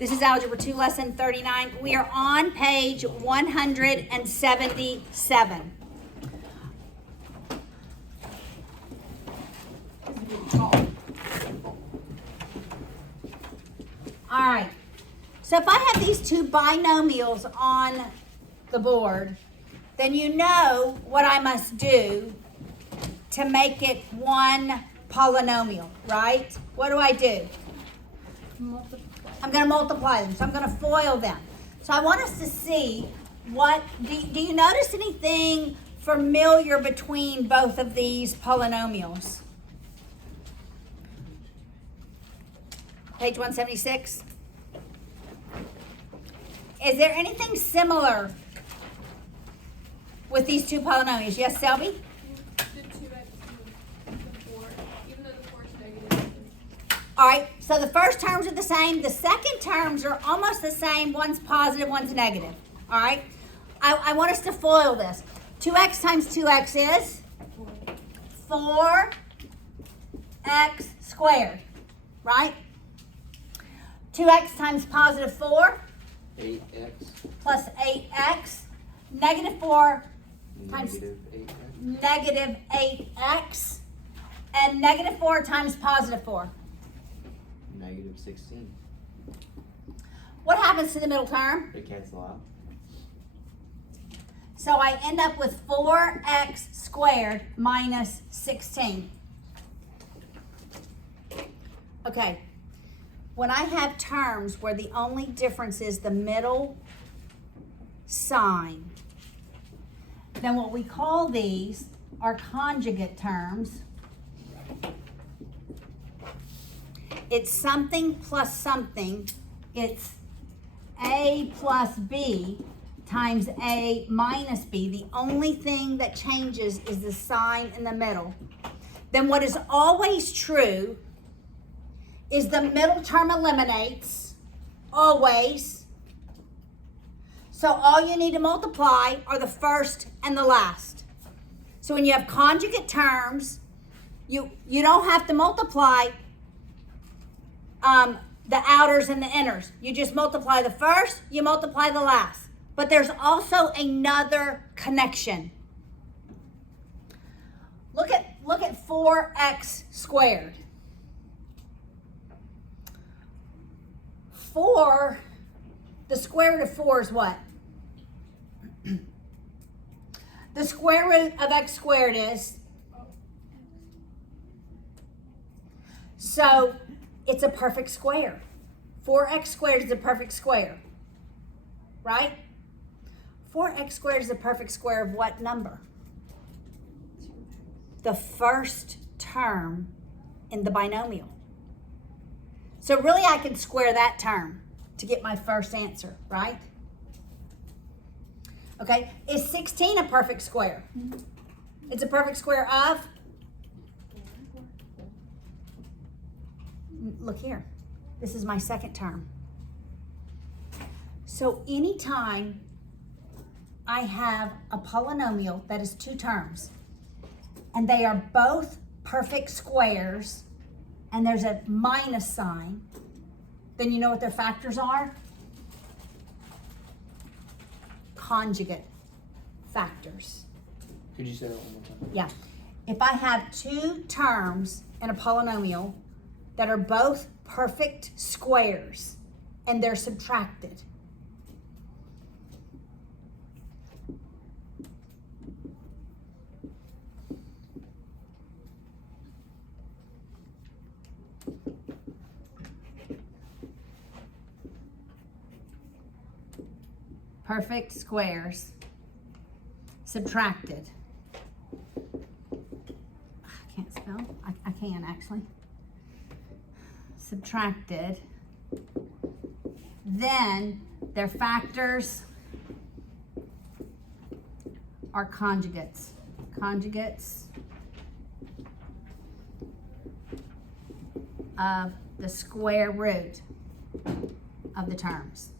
This is Algebra 2, Lesson 39. We are on page 177. All right. So if I have these two binomials on the board, then you know what I must do to make it one polynomial, right? What do I do? I'm going to multiply them, so I'm going to FOIL them. So I want us to see what, do you notice anything familiar between both of these polynomials? Page 176. Is there anything similar with these two polynomials? Yes, Selby? The 2x and the 4, even though the 4 is negative. All right, so the first terms are the same. The second terms are almost the same. One's positive, one's negative. All right? I want us to FOIL this. 2x times 2x is 4x squared, right? 2x times positive 4 8x plus 8x. Negative 4 times negative 8x negative 8x. And negative 4 times positive 4. negative 16. What happens to the middle term? They cancel out. So I end up with 4x squared minus 16. Okay. When I have terms where the only difference is the middle sign, then what we call these are conjugate terms. It's something plus something. It's A plus B times A minus B. The only thing that changes is the sign in the middle. Then what is always true is the middle term eliminates, always. So all you need to multiply are the first and the last. So when you have conjugate terms, you don't have to multiply the outers and the inners. You just multiply the first, you multiply the last. But there's also another connection. Look at 4x squared. 4, the square root of 4 is what? The square root of x squared is? So it's a perfect square. 4x squared is a perfect square, right? 4x squared is a perfect square of what number? The first term in the binomial. So really I can square that term to get my first answer, right? Okay, is 16 a perfect square? It's a perfect square of? Look here, this is my second term. So anytime I have a polynomial that is two terms, and they are both perfect squares, and there's a minus sign, then you know what their factors are? Conjugate factors. Could you say that one more time? Yeah. If I have two terms in a polynomial that are both perfect squares and they're subtracted, perfect squares subtracted. I can't spell. I can actually. Subtracted. Then their factors are conjugates. Conjugates of the square root of the terms.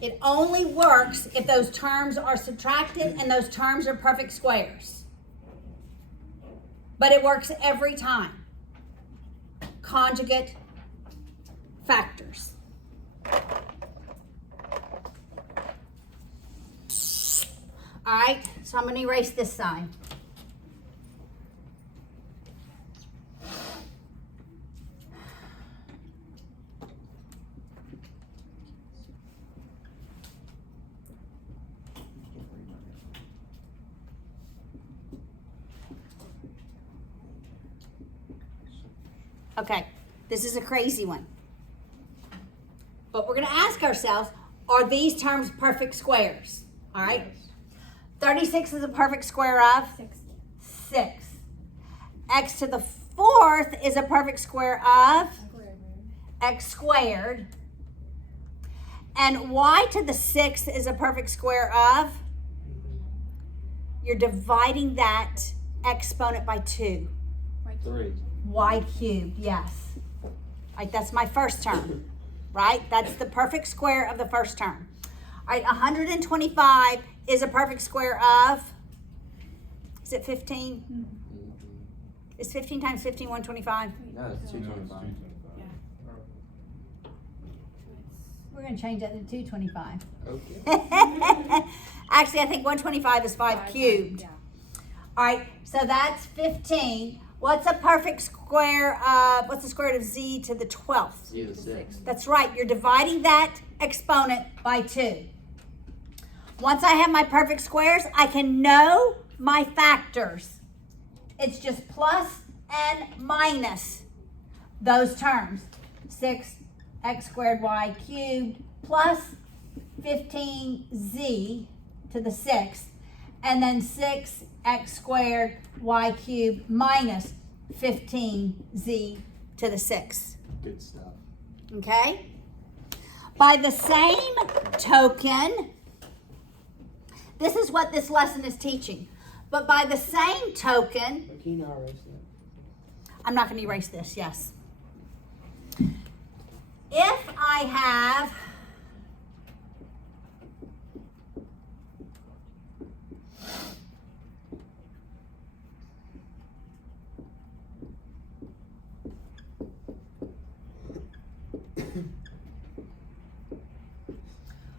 It only works if those terms are subtracted and those terms are perfect squares. But it works every time. Conjugate factors. All right, so I'm going to erase this side. Okay, this is a crazy one. But we're going to ask ourselves, are these terms perfect squares? All right? Yes. 36 is a perfect square of? 6. 6. X to the 4th is a perfect square of? X squared. And y to the 6th is a perfect square of? You're dividing that exponent by 2. 3. Y cubed, yes. Right, that's my first term, right? That's the perfect square of the first term. All right, 125 is a perfect square of, is it 15? Is 15 times 15 125? No, it's 225. We're going to change that to 225. Okay. Actually, I think 125 is 5 cubed. All right, so that's 15. What's a perfect square of, what's the square root of z to the 12th? Z to the 6. That's right, you're dividing that exponent by 2. Once I have my perfect squares, I can know my factors. It's just plus and minus those terms. 6x squared y cubed plus 15z to the 6th, and then 6x squared y cubed minus 15z to the 6th. Good stuff. Okay? By the same token, this is what this lesson is teaching. But by the same token, But can you not erase that? I'm not going to erase this, yes. If I have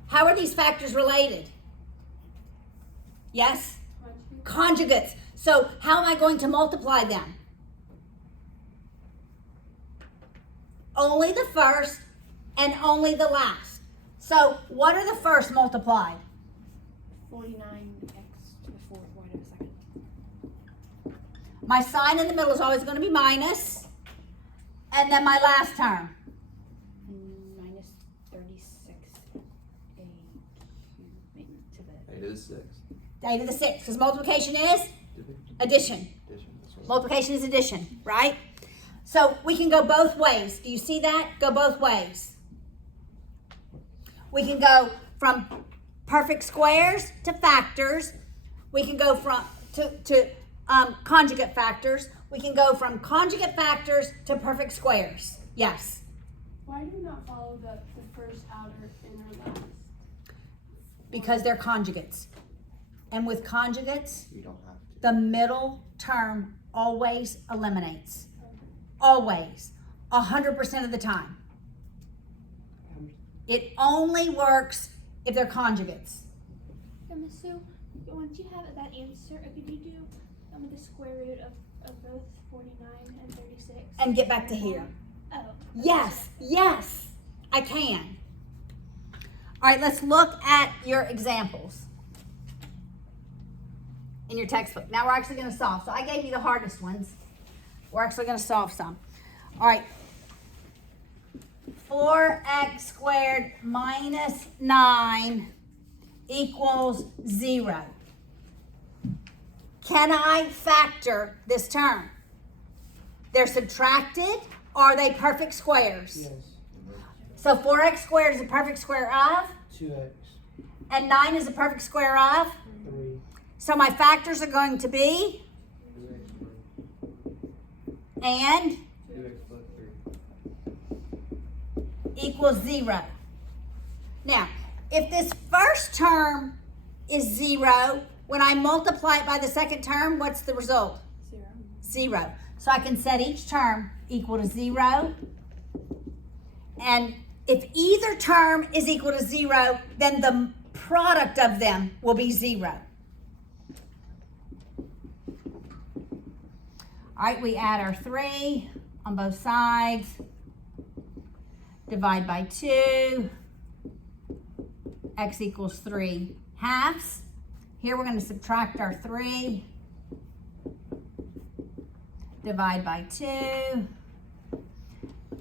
how are these factors related? Yes? Conjugates. So how am I going to multiply them? Only the first and only the last. So what are the first multiplied? 49x to the 4th, y to the 2nd. My sign in the middle is always going to be minus. And then my last term. Minus 36 a cubed to the... A to the 6. A to the 6. Because multiplication is addition. That's right. Multiplication is addition, right? So we can go both ways. Do you see that? Go both ways. We can go from perfect squares to factors. We can go from to conjugate factors. We can go from conjugate factors to perfect squares. Yes. Why do we not follow the first outer inner last? Because they're conjugates. And with conjugates, You don't have to. the middle term always eliminates. Always. 100% of the time. It only works if they're conjugates. Miss Sue, once you have that answer, could you do the square root of both 49 and 36? And get back to here. Oh. Yes, yes, I can. All right, let's look at your examples in your textbook. Now we're actually going to solve. So I gave you the hardest ones. We're actually going to solve some. All right. 4x squared minus 9 equals 0. Can I factor this term? They're subtracted, or are they perfect squares? Yes. So 4x squared is a perfect square of, 2x. and 9 is a perfect square of. 3. So my factors are going to be, and 2x plus 3. equals 0. Now, if this first term is 0, when I multiply it by the second term, what's the result? 0. 0. So I can set each term equal to 0. And if either term is equal to 0, then the product of them will be 0. All right, we add our 3 on both sides. Divide by 2. X equals 3 halves. Here we're going to subtract our 3. Divide by 2.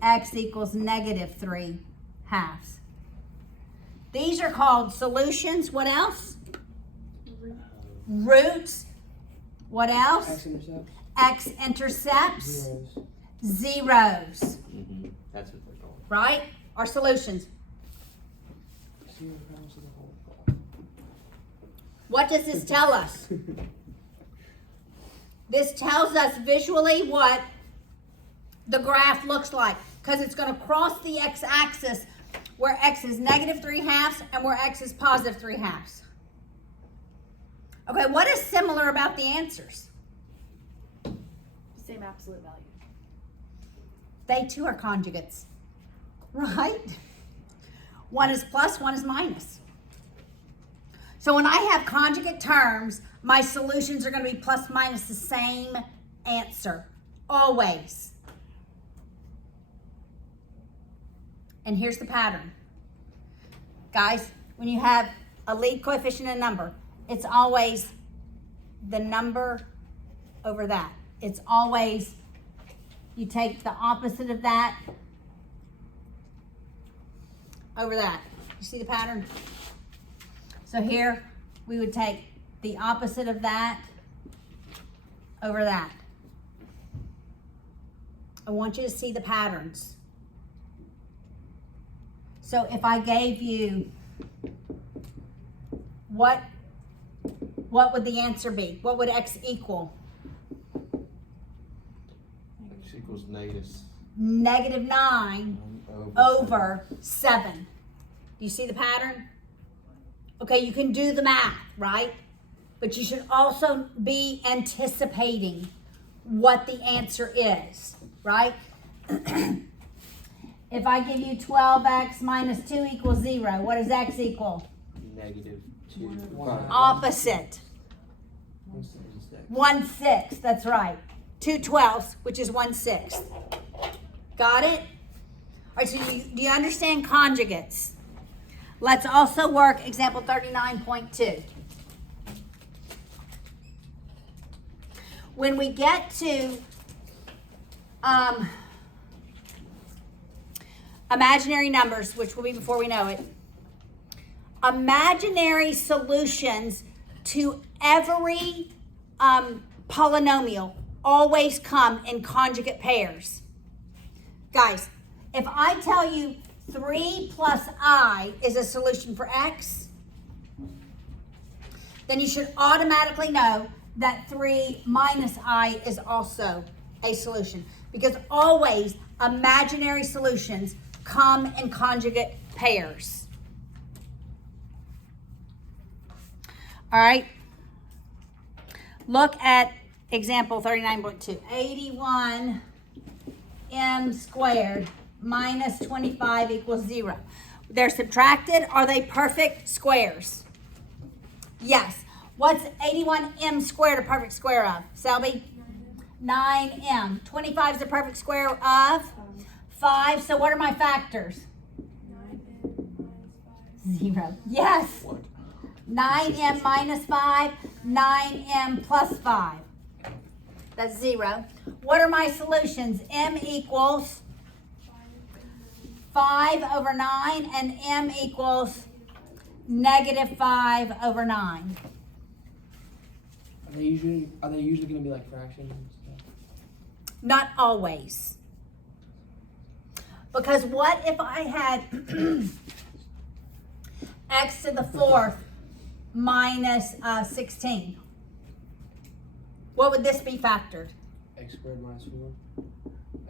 X equals negative 3 halves. These are called solutions. What else? Roots. What else? X-intercepts. X-intercepts. Zeros. Zeros. That's what they're called. Right? Are solutions. 0 times to the whole. What does this tell us? This tells us visually what the graph looks like, because it's going to cross the x-axis where x is negative 3 halves and where x is positive 3 halves. Okay, what is similar about the answers? Same absolute value. They too are conjugates, right? One is plus, one is minus. So when I have conjugate terms, my solutions are going to be plus minus the same answer, always. And here's the pattern. Guys, when you have a lead coefficient and number, it's always the number over that. It's always, you take the opposite of that over that. You see the pattern? So here, we would take the opposite of that over that. I want you to see the patterns. So if I gave you, what would the answer be? What would x equal? X equals negative Negative 9 over 7. Do you see the pattern? Okay, you can do the math, right? But you should also be anticipating what the answer is, right? If I give you 12x minus 2 equals 0, what does x equal? negative 2. Opposite. 1/6, that's right. 2/12, which is 1/6. Got it? All right, so do you understand conjugates? Let's also work example 39.2. When we get to imaginary numbers, which will be before we know it, imaginary solutions to every polynomial always come in conjugate pairs. Guys, if I tell you 3 plus I is a solution for x, then you should automatically know that 3 minus I is also a solution, because always imaginary solutions come in conjugate pairs. All right. Look at example 39.2. 81m squared minus 25 equals 0. They're subtracted. Are they perfect squares? Yes. What's 81m squared a perfect square of? Selby? 9m. 25 is a perfect square of 5. So what are my factors? 9m minus 5. 0. Yes. What? 9m minus 5, 9m plus 5. That's 0. What are my solutions? M equals 5 over 9, and m equals negative 5 over 9. Are they usually going to be like fractions and stuff? Not always. Because what if I had x to the 4th minus 16? What would this be factored? X squared minus 4.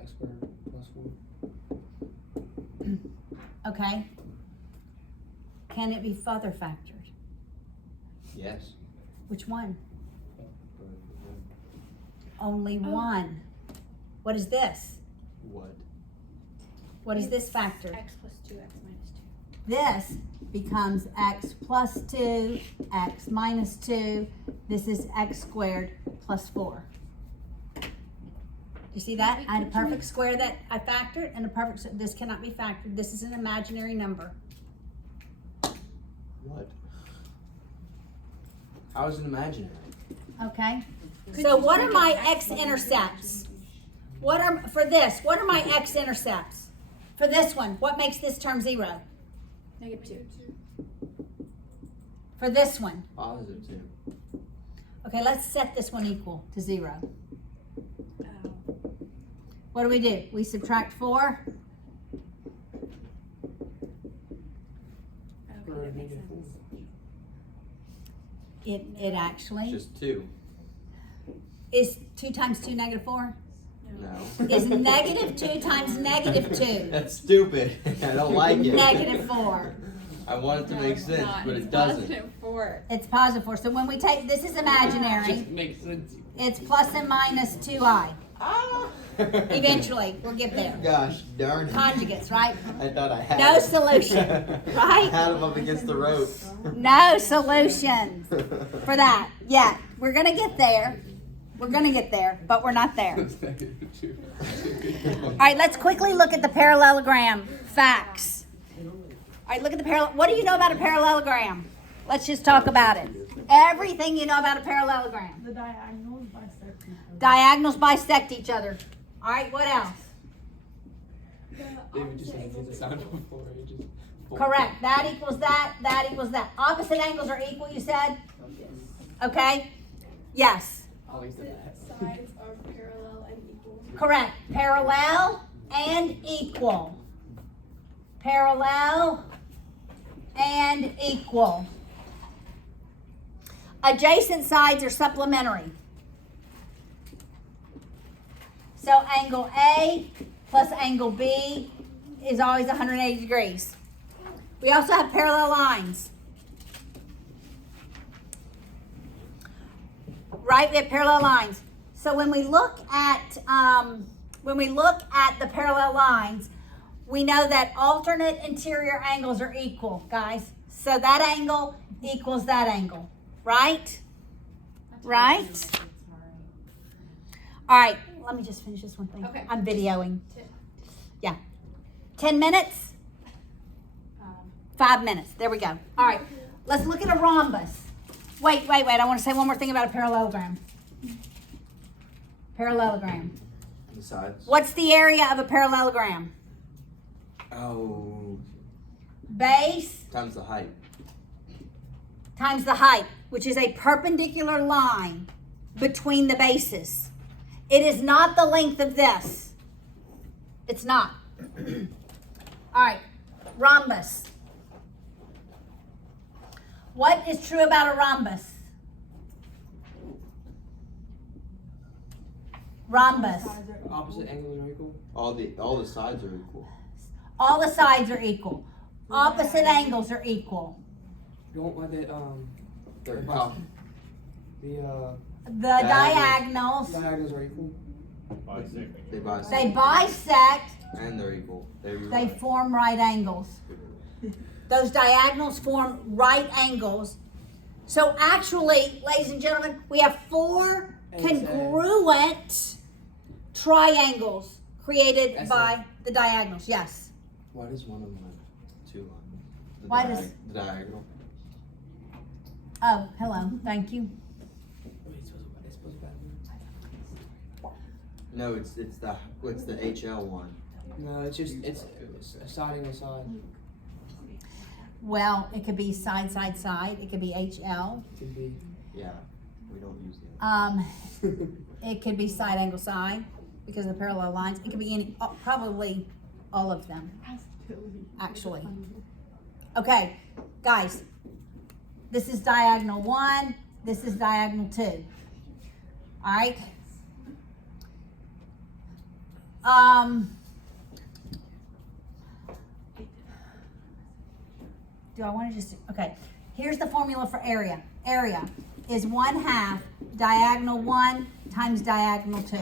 X squared plus 4. Okay. can it be further factored? Yes. Which one? Only one. What is this? What? What is this factor? X plus 2, X minus 2. This becomes x plus 2, x minus 2. This is x squared plus 4. You see that? I had a perfect square that I factored and a perfect, this cannot be factored. This is an imaginary number. What? How is it imaginary? Okay? So what are my x-intercepts? What are, for this, what are my x-intercepts? For this one, what makes this term 0? -2. For this one. Positive 2. Okay, let's set this one equal to 0. Oh. What do? We subtract 4. Okay, that makes sense. It actually Just 2. is 2 times 2 negative 4. No. Is negative 2 times negative 2 That's stupid. I don't like it. negative 4. I want it to make sense, but it doesn't. 4. It's positive 4. So when we take, this is imaginary. Just makes sense. It's plus and minus 2i. Ah. Eventually, we'll get there. Gosh darn it. Conjugates, right? I thought I had No it. solution, I right? had him up against the ropes. No solution for that yet. We're gonna get there. We're gonna get there, but we're not there. It's -2. All right, let's quickly look at the parallelogram facts. All right, look at the parallel. What do you know about a parallelogram? Let's just talk about it. Everything you know about a parallelogram. The diagonals bisect each other. Diagonals bisect each other. All right, what else? David just said it's a sound before. It just Correct. That equals that. That equals that. Opposite angles are equal, you said? Okay. Yes. Always said that. Sides are parallel and equal. Correct. Parallel and equal. Parallel and equal. Adjacent sides are supplementary. So angle A plus angle B is always 180 degrees. We also have parallel lines. Right? We have parallel lines. So when we look at the parallel lines, we know that alternate interior angles are equal, guys. So that angle equals that angle, right? Right? All right, let me just finish this one thing. Okay. I'm videoing. 10. Yeah. 10 minutes? 5 minutes. There we go. All right, let's look at a rhombus. Wait. I want to say one more thing about a parallelogram. Parallelogram. The sides. What's the area of a parallelogram? Oh. Base Times the height. times the height, which is a perpendicular line between the bases. It is not the length of this. It's not. All right, rhombus. What is true about a rhombus? Rhombus. Opposite angles are equal. All the sides are equal. All the sides are equal. Opposite angles are equal. Don't let it They're the The diagonals, diagonals are equal. They bisect. they bisect, And they're equal. they form right angles. Those diagonals form right angles. So actually, ladies and gentlemen, we have 4 congruent triangles created by the diagonals. Yes. Why does one of them have 2 lines? Why does- The diagonal? Oh, hello. Thank you. Wait, it's supposed to be No, it's the HL one. No, it's a siding on side. Well, it could be side, side, side. It could be HL. It could be. Yeah, we don't use it. It could be side angle side because of the parallel lines. It could be any, probably all of them, actually. Okay, guys, this is diagonal 1, this is diagonal 2. All right. do I wanna just, okay. Here's the formula for area. Area is 1/2 diagonal 1 times diagonal 2.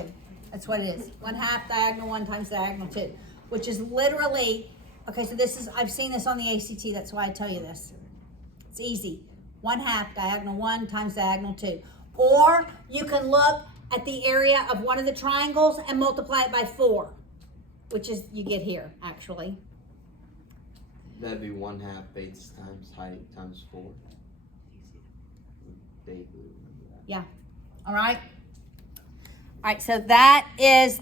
That's what it is. 1/2 diagonal 1 times diagonal 2, which is literally, okay, so this is, I've seen this on the ACT, that's why I tell you this. It's easy. 1/2 diagonal 1 times diagonal 2. Or you can look at the area of one of the triangles and multiply it by 4, which is, you get here, actually. That'd be 1/2 base times height times 4. Vaguely remember that. All right? All right, so that is